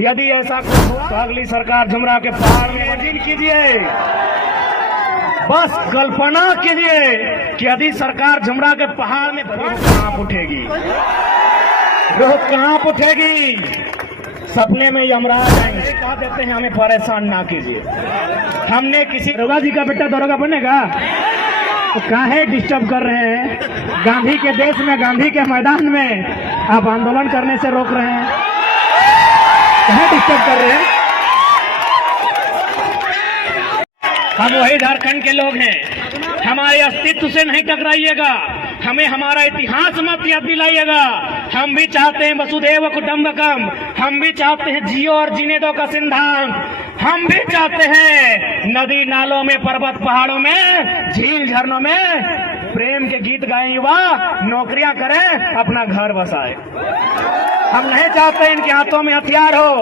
यदि ऐसा कुछ हुआ तो अगली सरकार झुमरा के पहाड़ में इमेजिन कीजिए, बस कल्पना कीजिए कि यदि सरकार झुमरा के पहाड़ में कहाँ उठेगी, रुख कहाँ उठेगी। सपने में यमराज आएंगे, कह देते हैं हमें परेशान ना कीजिए। हमने किसी दरोगा जी का बेटा दरोगा बनेगा तो काहे डिस्टर्ब कर रहे हैं। गांधी के देश में, गांधी के मैदान में आप आंदोलन करने से रोक रहे हैं, काहे डिस्टर्ब कर रहे हैं। हम वही झारखंड के लोग हैं, हमारे अस्तित्व से नहीं टकराइएगा, हमें हमारा इतिहास मत याद दिलाइएगा। हम भी चाहते हैं वसुधैव कुटुंबकम, हम भी चाहते हैं जियो और जीने दो का सिद्धांत, हम भी चाहते हैं नदी नालों में, पर्वत पहाड़ों में, झील झरनों में प्रेम के गीत गाएं युवा, नौकरियां करें, अपना घर बसाए। हम नहीं चाहते इनके हाथों में हथियार हो,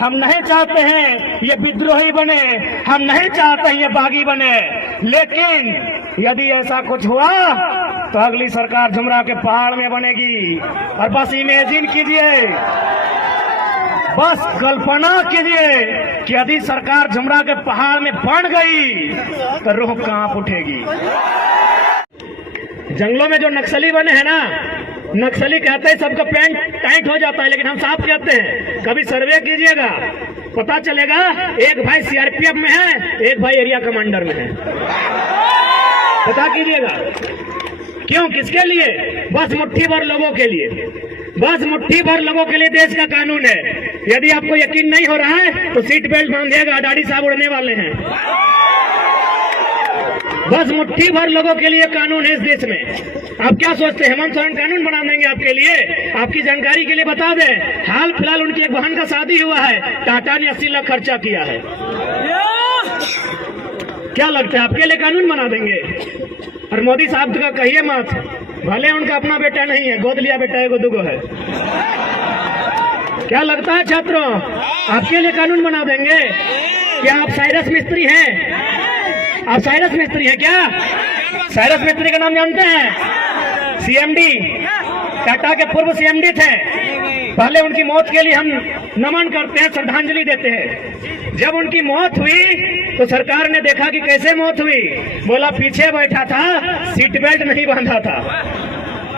हम नहीं चाहते हैं ये विद्रोही बने, हम नहीं चाहते हैं ये बागी बने। लेकिन यदि ऐसा कुछ हुआ तो अगली सरकार झुमरा के पहाड़ में बनेगी। और बस इमेजिन कीजिए, बस कल्पना कीजिए कि यदि सरकार झुमरा के पहाड़ में बन गई तो रूह कांप उठेगी। जंगलों में जो नक्सली बने हैं ना, नक्सली कहते हैं सबका पैंट टाइट हो जाता है, लेकिन हम साफ कहते हैं कभी सर्वे कीजिएगा, पता चलेगा एक भाई सीआरपीएफ में है, एक भाई एरिया कमांडर में है। पता कीजिएगा क्यों, किसके लिए? बस मुट्ठी भर लोगों के लिए, बस मुट्ठी भर लोगों के लिए देश का कानून है। यदि आपको यकीन नहीं हो रहा है तो सीट बेल्ट बांधिएगा, दाढ़ी साहब उड़ने वाले हैं। बस मुट्ठी भर लोगों के लिए कानून है इस देश में। आप क्या सोचते हैं हेमंत सोरेन कानून बना देंगे आपके लिए? आपकी जानकारी के लिए बता दें, हाल फिलहाल उनकी एक बहन का शादी हुआ है, टाटा ने 80 लाख खर्चा किया है। क्या लगता है आपके लिए कानून बना देंगे? और मोदी साहब का कहिए मत, भले उनका अपना बेटा नहीं है, गोद लिया बेटा एगो दुगो है। क्या लगता है छात्रों, आपके लिए कानून बना देंगे? क्या आप साइरस मिस्त्री हैं? आप साइरस मिस्त्री हैं क्या? साइरस मिस्त्री का नाम जानते हैं? सीएमडी, टाटा के पूर्व सीएमडी थे। पहले उनकी मौत के लिए हम नमन करते हैं, श्रद्धांजलि देते हैं। जब उनकी मौत हुई तो सरकार ने देखा कि कैसे मौत हुई, बोला पीछे बैठा था, सीट बेल्ट नहीं बांधा था,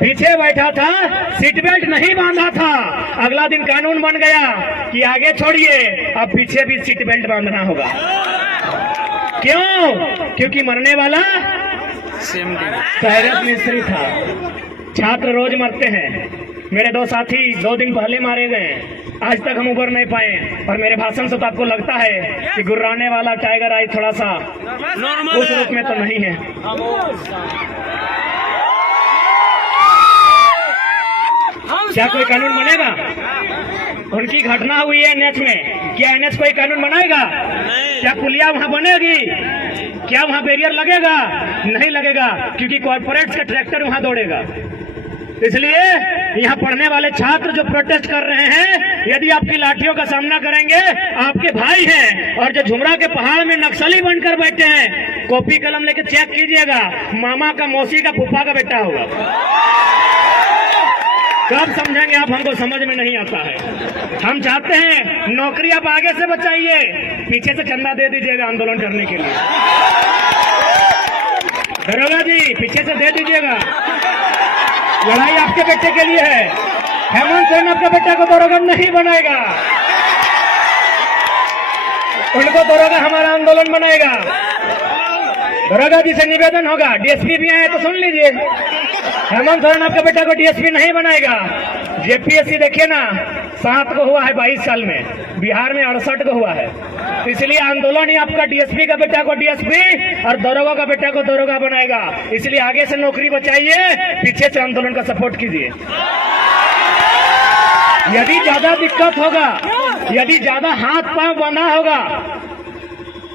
पीछे बैठा था, सीट बेल्ट नहीं बांधा था। अगला दिन कानून बन गया कि आगे छोड़िए, अब पीछे भी सीट बेल्ट बांधना होगा। क्यों? क्योंकि मरने वाला साइरस मिस्त्री था। छात्र रोज मरते हैं, मेरे 2 साथी 2 दिन पहले मारे गए, आज तक हम उबर नहीं पाए। और मेरे भाषण से तो आपको लगता है कि गुर्राने वाला टाइगर आई थोड़ा सा उस रूप में तो नहीं है। क्या कोई कानून बनेगा? उनकी घटना हुई है एनएच में, क्या एनएच कोई कानून बनाएगा? क्या पुलिया वहां बनेगी? क्या वहां बैरियर लगेगा? नहीं लगेगा, क्योंकि कॉर्पोरेट्स का ट्रैक्टर वहां दौड़ेगा। इसलिए यहाँ पढ़ने वाले छात्र जो प्रोटेस्ट कर रहे हैं, यदि आपकी लाठियों का सामना करेंगे, आपके भाई हैं। और जो झुमरा के पहाड़ में नक्सली बनकर बैठे हैं, कॉपी कलम लेके चेक कीजिएगा, मामा का, मौसी का, फूफा का बेटा होगा। कब समझेंगे आप? हमको समझ में नहीं आता है। हम चाहते हैं नौकरी आप आगे से बचाइए, पीछे से चंदा दे दीजिएगा आंदोलन करने के लिए। दरोगा जी पीछे से दे दीजिएगा, लड़ाई आपके बेटे के लिए है। हेमंत सोरेन आपके बेटे को दरोगा नहीं बनाएगा, उनको दरोगा हमारा आंदोलन बनाएगा। दरोगा जी से निवेदन होगा, डीएसपी भी आए तो सुन लीजिए, हेमंत सोरेन आपके बेटा को डीएसपी नहीं बनाएगा। जेपीएससी देखिए ना, 7 को हुआ है 22 साल में, बिहार में 68 को हुआ है। तो इसलिए आंदोलन ही आपका डीएसपी का बेटा को डीएसपी और दरोगा का बेटा को दरोगा बनाएगा। इसलिए आगे से नौकरी बचाइए, पीछे से आंदोलन का सपोर्ट कीजिए। यदि ज्यादा दिक्कत होगा, यदि ज्यादा हाथ पांव बंधा होगा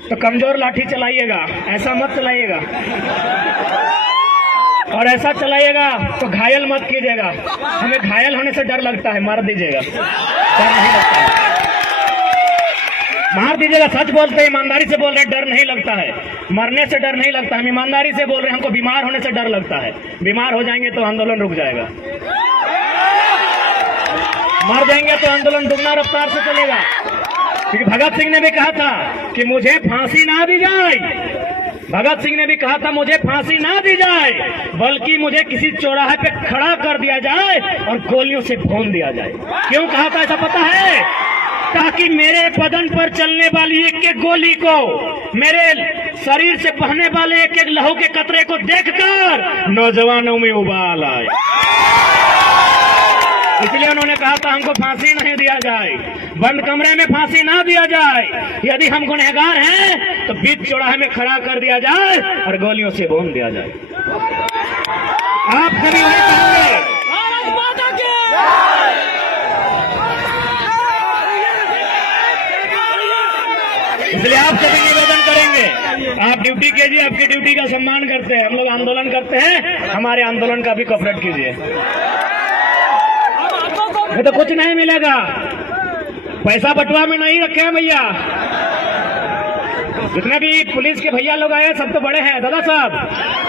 तो कमजोर लाठी चलाइएगा, ऐसा मत चलाइएगा। और ऐसा चलाइएगा तो घायल मत कीजिएगा। हमें घायल होने से डर लगता है, मार दीजिएगा, डर नहीं लगता है। मार दीजिएगा, सच बोलते हैं, ईमानदारी से बोल रहे हैं, डर नहीं लगता है। मरने से डर नहीं लगता, हम ईमानदारी से बोल रहे हैं। हमको बीमार होने से डर लगता है, बीमार हो जाएंगे तो आंदोलन रुक जाएगा। मर देंगे तो आंदोलन दुगना रफ्तार से चलेगा। क्योंकि भगत सिंह ने भी कहा था कि मुझे फांसी ना दी जाए, भगत सिंह ने भी कहा था मुझे फांसी ना दी जाए, बल्कि मुझे किसी चौराहे पे खड़ा कर दिया जाए और गोलियों से भून दिया जाए। क्यों कहा था ऐसा पता है? ताकि मेरे बदन पर चलने वाली एक एक गोली को, मेरे शरीर से बहने वाले एक एक लहू के कतरे को देखकर नौजवानों में उबाल आए। इसलिए उन्होंने कहा था हमको फांसी नहीं दिया जाए, बंद कमरे में फांसी ना दिया जाए, यदि हम गुनहगार हैं तो बीच चौराहे में खड़ा कर दिया जाए और गोलियों से भून दिया जाए। आप सभी वही कहेंगे। इसलिए आप सभी निवेदन करेंगे, आप ड्यूटी कीजिए, आपकी ड्यूटी का सम्मान करते हैं, हम लोग आंदोलन करते हैं, हमारे आंदोलन का भी कवरेज कीजिए। ये तो कुछ नहीं मिलेगा, पैसा बटुआ में नहीं रखे हैं भैया। जितने भी पुलिस के भैया लोग आए सब तो बड़े हैं दादा साहब,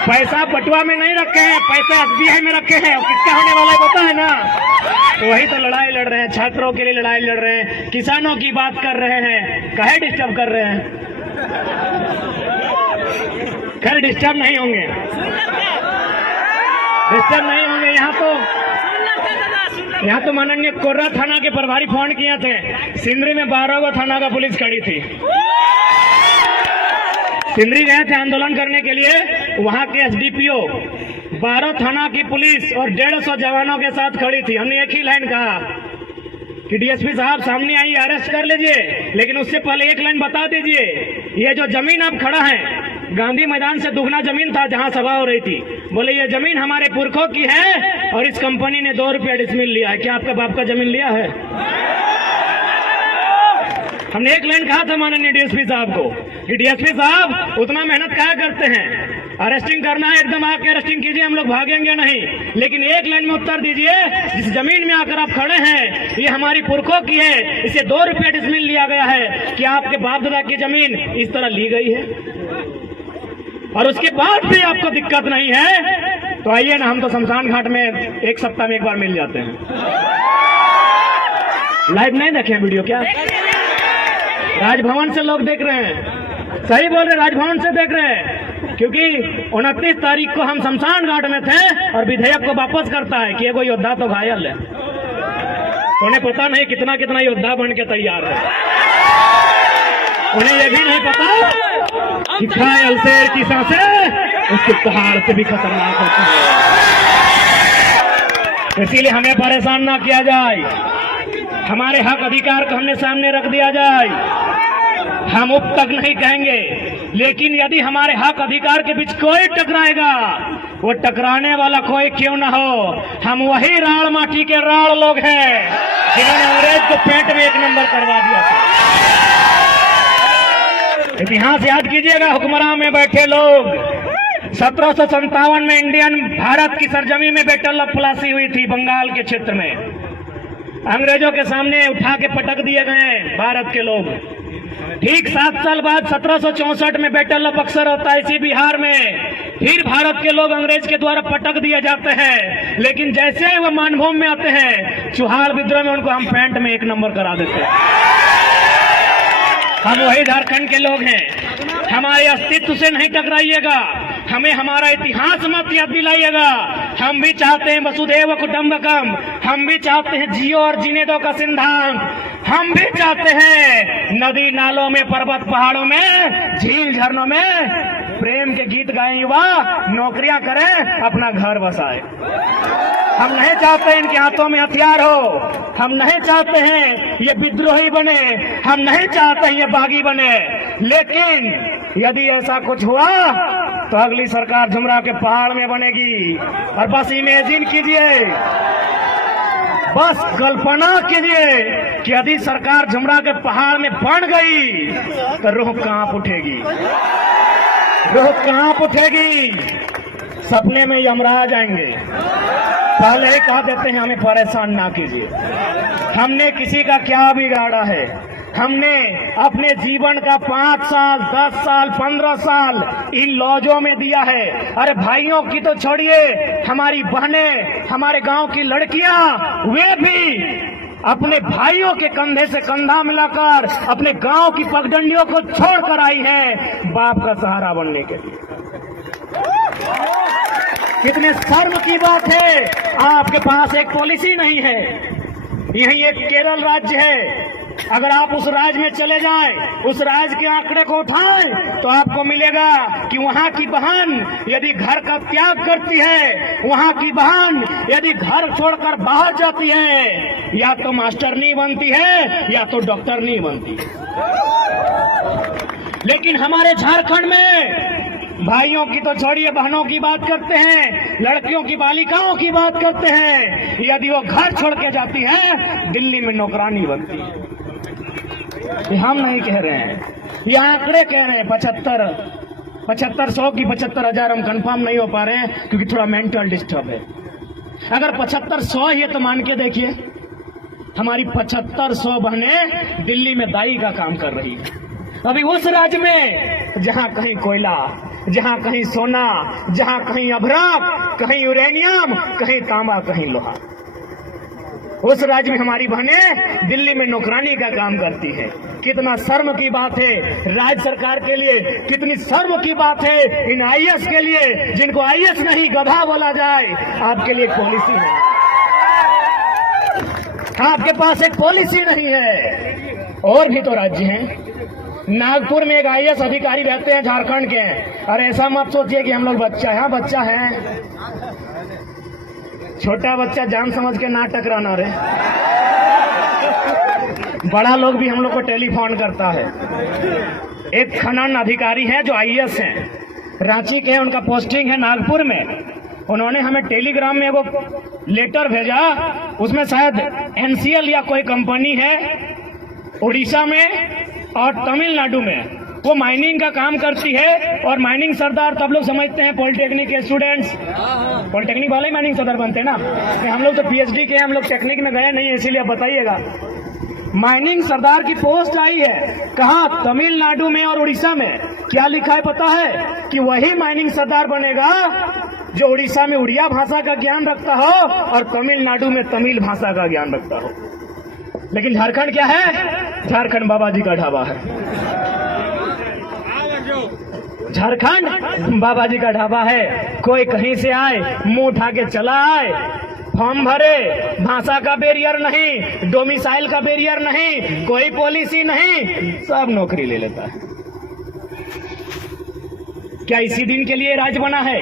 पैसा बटुआ में नहीं रखे हैं, पैसा SBI में रखे हैं। किसका होने वाला है पता है ना? तो वही तो लड़ाई लड़ रहे हैं, छात्रों के लिए लड़ाई लड़ रहे हैं, किसानों की बात कर रहे हैं, काहे डिस्टर्ब कर रहे हैं? खैर डिस्टर्ब नहीं होंगे, डिस्टर्ब नहीं होंगे। यहाँ तो माननीय कोर्रा थाना के प्रभारी फोन किए थे, सिंदरी में 12 गो थाना का पुलिस खड़ी थी। सिंदरी गए थे आंदोलन करने के लिए, वहाँ के SDPO 12 थाना की पुलिस और 150 जवानों के साथ खड़ी थी। हमने एक ही लाइन कहा कि DSP साहब सामने आइए, अरेस्ट कर लीजिए, लेकिन उससे पहले एक लाइन बता दीजिए, ये जो जमीन आप खड़ा है गांधी मैदान से दुगना जमीन था जहां सभा हो रही थी, बोले ये जमीन हमारे पुरखों की है और इस कंपनी ने 2 रुपया डिसमिल लिया है। क्या आपका बाप का जमीन लिया है? हमने एक लाइन कहा था माननीय DSP साहब को कि DSP साहब उतना मेहनत क्या करते हैं, अरेस्टिंग करना है एकदम आके अरेस्टिंग कीजिए, हम लोग भागेंगे नहीं, लेकिन एक लाइन में उत्तर दीजिए, जिस जमीन में आकर आप खड़े हैं ये हमारी पुरखों की है, इसे 2 रुपया डिसमिल लिया गया है, क्या आपके बाप दादा की जमीन इस तरह ली गई है? और उसके बाद भी आपको दिक्कत नहीं है तो आइए ना, हम तो शमशान घाट में 1 सप्ताह में एक बार मिल जाते हैं। लाइव नहीं देखे वीडियो क्या? राजभवन से लोग देख रहे हैं, सही बोल रहे, राजभवन से देख रहे हैं, क्योंकि 29 तारीख को हम शमशान घाट में थे और विधेयक को वापस करता है कि एगो योद्धा तो घायल है, तो उन्हें पता नहीं कितना कितना योद्धा बन के तैयार है। उन्हें यह भी नहीं पता कि घायल शेर की सांसें उसके पहाड़ से भी खतरनाक होती है। इसीलिए हमें परेशान ना किया जाए, हमारे हक अधिकार को हमने सामने रख दिया जाए। हम उप तक नहीं कहेंगे, लेकिन यदि हमारे हक अधिकार के बीच कोई टकराएगा, वो टकराने वाला कोई क्यों न हो, हम वही राड़ माटी के राड़ लोग हैं जिन्होंने अंग्रेज को पेट में 1 नंबर करवा दिया था। इतिहास याद कीजिएगा, हुक्मरान में बैठे लोग 1757 में इंडियन भारत की सरजमी में बैटल ऑफ प्लासी हुई थी, बंगाल के क्षेत्र में अंग्रेजों के सामने उठा के पटक दिए गए भारत के लोग। ठीक 7 साल बाद 1764 में बैटल ऑफ बक्सर होता है इसी बिहार में, फिर भारत के लोग अंग्रेज के द्वारा पटक दिए जाते हैं, लेकिन जैसे वो मानभूमि में आते हैं चुहार विद्रोह में उनको हम पैंट में 1 नंबर करा देते हैं। हम वही झारखंड के लोग हैं, हमारे अस्तित्व से नहीं टकराइएगा, हमें हमारा इतिहास मत याद दिलाइएगा। हम भी चाहते हैं वसुधैव कुटुंबकम, हम भी चाहते हैं जियो और जीने दो का सिद्धांत, हम भी चाहते हैं नदी नालों में, पर्वत पहाड़ों में, झील झरनों में प्रेम के गीत गाएं युवा, नौकरियां करें, अपना घर बसाए। हम नहीं चाहते इनके हाथों में हथियार हो, हम नहीं चाहते हैं ये विद्रोही बने, हम नहीं चाहते हैं ये बागी बने, लेकिन यदि ऐसा कुछ हुआ तो अगली सरकार झुमरा के पहाड़ में बनेगी। और बस इमेजिन कीजिए, बस कल्पना कीजिए कि यदि सरकार झुमरा के पहाड़ में बन गई तो रूह कांप उठेगी, रूह कांप उठेगी, सपने में यमराज आएंगे। पहले ही कह देते हैं हमें परेशान ना कीजिए, हमने किसी का क्या बिगाड़ा है, हमने अपने जीवन का 5 साल, 10 साल, 15 साल इन लॉजों में दिया है। अरे भाइयों की तो छोड़िए, हमारी बहनें, हमारे गांव की लड़कियां, वे भी अपने भाइयों के कंधे से कंधा मिलाकर अपने गांव की पगडंडियों को छोड़कर आई है बाप का सहारा बनने के लिए। कितने शर्म की बात है, आपके पास एक पॉलिसी नहीं है। यही एक केरल राज्य है, अगर आप उस राज्य में चले जाएं, उस राज्य के आंकड़े को उठाएं तो आपको मिलेगा कि वहां की बहन यदि घर का त्याग करती है, वहां की बहन यदि घर छोड़कर बाहर जाती है, या तो मास्टरनी बनती है या तो डॉक्टरनी बनती है। लेकिन हमारे झारखंड में भाइयों की तो छोड़िए, बहनों की बात करते हैं, लड़कियों की बालिकाओं की बात करते हैं, यदि वो घर छोड़ के जाती है दिल्ली में नौकरानी बनती है। ये हम नहीं कह रहे हैं, ये आंकड़े कह रहे हैं। 7500 की 75,000 हम कंफर्म नहीं हो पा रहे हैं क्योंकि थोड़ा मेंटल डिस्टर्ब है। अगर 7500 ही है तो मान के देखिए, हमारी 7500 बहनें दिल्ली में दाई का काम कर रही है। अभी उस राज्य में जहां कहीं कोयला, जहां कहीं सोना, जहां कहीं अभ्रक, कहीं यूरेनियम, कहीं तांबा, कहीं लोहा, उस राज्य में हमारी बहनें दिल्ली में नौकरानी का काम करती है। कितना शर्म की बात है राज्य सरकार के लिए, कितनी शर्म की बात है इन आईएएस के लिए, जिनको आईएएस नहीं गधा बोला जाए। आपके लिए एक पॉलिसी है, आपके पास एक पॉलिसी नहीं है। और भी तो राज्य हैं, नागपुर में एक आईएएस अधिकारी रहते हैं झारखंड के। अरे ऐसा मत सोचिए कि हम लोग बच्चा है, बच्चा है, छोटा बच्चा जान समझ के ना टकराना रे। बड़ा लोग भी हम लोग को टेलीफोन करता है। एक खनन अधिकारी है जो आईएएस हैं, रांची के हैं, उनका पोस्टिंग है नागपुर में। उन्होंने हमें टेलीग्राम में वो लेटर भेजा, उसमें शायद एनसीएल या कोई कंपनी है उड़ीसा में और तमिलनाडु में, वो माइनिंग का काम करती है। और माइनिंग सरदार तब लोग समझते हैं पॉलिटेक्निक के स्टूडेंट्स, पॉलिटेक्निक वाले ही माइनिंग सरदार बनते हैं ना। हम लोग तो पीएचडी के हैं, हम लोग टेक्निक में गए नहीं है, इसीलिए आप बताइएगा। माइनिंग सरदार की पोस्ट आई है, कहाँ? तमिलनाडु में और उड़ीसा में। क्या लिखा है पता है? कि वही माइनिंग सरदार बनेगा जो उड़ीसा में उड़िया भाषा का ज्ञान रखता हो और तमिलनाडु में तमिल भाषा का ज्ञान रखता हो। लेकिन झारखंड क्या है? झारखंड बाबा जी का ढाबा है। झारखंड बाबा जी का ढाबा है। कोई कहीं से आए, मुंह उठा के चला आए, फॉर्म भरे, भाषा का बैरियर नहीं, डोमिसाइल का बैरियर नहीं, कोई पॉलिसी नहीं, सब नौकरी ले लेता है। क्या इसी दिन के लिए राज्य बना है?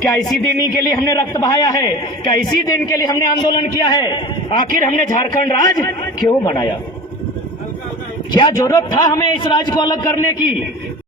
क्या इसी दिन ही के लिए हमने रक्त बहाया है? क्या इसी दिन के लिए हमने आंदोलन किया है? आखिर हमने झारखंड राज्य क्यों बनाया? क्या जरूरत था हमें इस राज्य को अलग करने की?